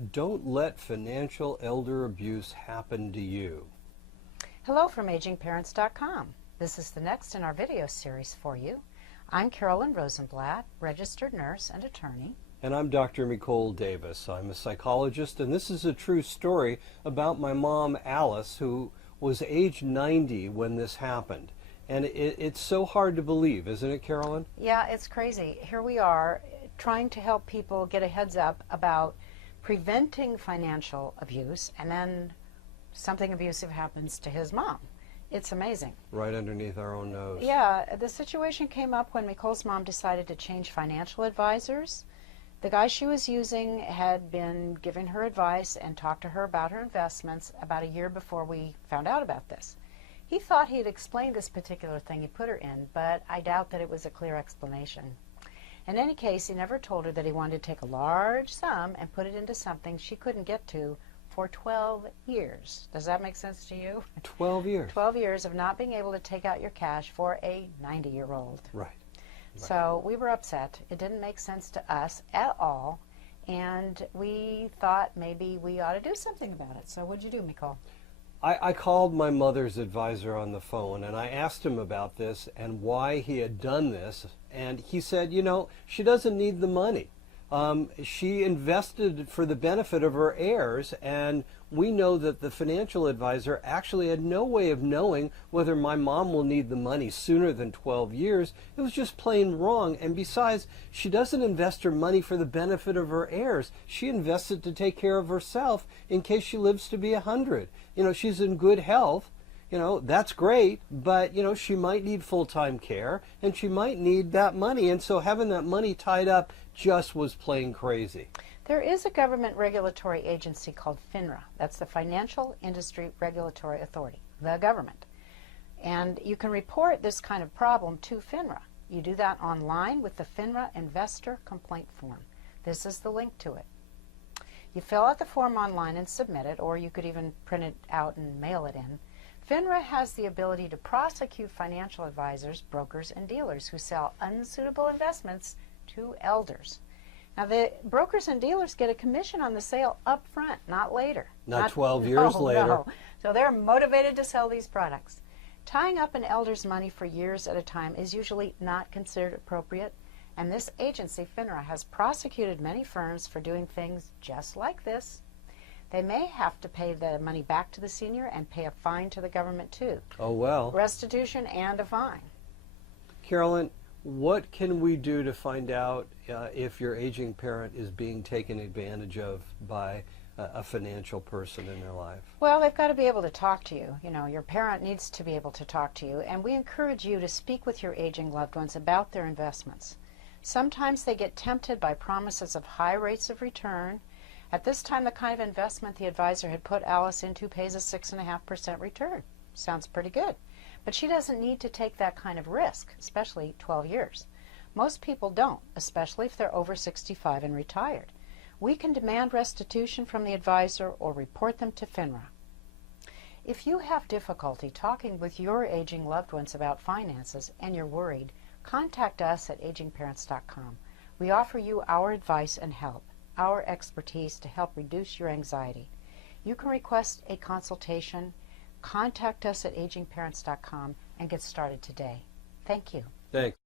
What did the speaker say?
Don't let financial elder abuse happen to you. Hello from agingparents.com. This is the next in our video series for you. I'm Carolyn Rosenblatt, registered nurse and attorney. And I'm Dr. Mikol Davis. I'm a psychologist, and this is a true story about my mom, Alice, who was age 90 when this happened. And it's so hard to believe, isn't it, Carolyn? Yeah, it's crazy. Here we are trying to help people get a heads up about preventing financial abuse, and then something abusive happens to his mom. It's amazing. Right underneath our own nose. Yeah, the situation came up when Mikol's mom decided to change financial advisors. The guy she was using had been giving her advice and talked to her about her investments about a year before we found out about this. He thought he had explained this particular thing he put her in, but I doubt that it was a clear explanation. In any case, he never told her that he wanted to take a large sum and put it into something she couldn't get to for 12 years. Does that make sense to you? 12 years. 12 years of not being able to take out your cash for a 90-year-old. Right. So we were upset. It didn't make sense to us at all, and we thought maybe we ought to do something about it. So what'd you do, Mikol? I called my mother's advisor on the phone, and I asked him about this and why he had done this, and he said, you know, she doesn't need the money. She invested for the benefit of her heirs, and we know that the financial advisor actually had no way of knowing whether my mom will need the money sooner than 12 years. It was just plain wrong, and besides, she doesn't invest her money for the benefit of her heirs. She invests it to take care of herself in case she lives to be 100. You know, she's in good health. You know, that's great, but, you know, she might need full-time care, and she might need that money, and so having that money tied up just was plain crazy. There is a government regulatory agency called FINRA. That's the Financial Industry Regulatory Authority, the government. And you can report this kind of problem to FINRA. You do that online with the FINRA Investor Complaint Form. This is the link to it. You fill out the form online and submit it, or you could even print it out and mail it in. FINRA has the ability to prosecute financial advisors, brokers, and dealers who sell unsuitable investments to elders. Now, the brokers and dealers get a commission on the sale up front, not later. Not 12 years later. No. So they're motivated to sell these products. Tying up an elder's money for years at a time is usually not considered appropriate, and this agency, FINRA, has prosecuted many firms for doing things just like this. They may have to pay the money back to the senior and pay a fine to the government too. Oh, well. Restitution and a fine. Carolyn, what can we do to find out if your aging parent is being taken advantage of by a financial person in their life? Well, they've got to be able to talk to you. You know, your parent needs to be able to talk to you, and we encourage you to speak with your aging loved ones about their investments. Sometimes they get tempted by promises of high rates of return. At this time, the kind of investment the advisor had put Alice into pays a 6.5% return. Sounds pretty good. But she doesn't need to take that kind of risk, especially 12 years. Most people don't, especially if they're over 65 and retired. We can demand restitution from the advisor or report them to FINRA. If you have difficulty talking with your aging loved ones about finances and you're worried, contact us at agingparents.com. We offer you our advice and help, our expertise to help reduce your anxiety. You can request a consultation. Contact us at agingparents.com and get started today. Thank you. Thanks.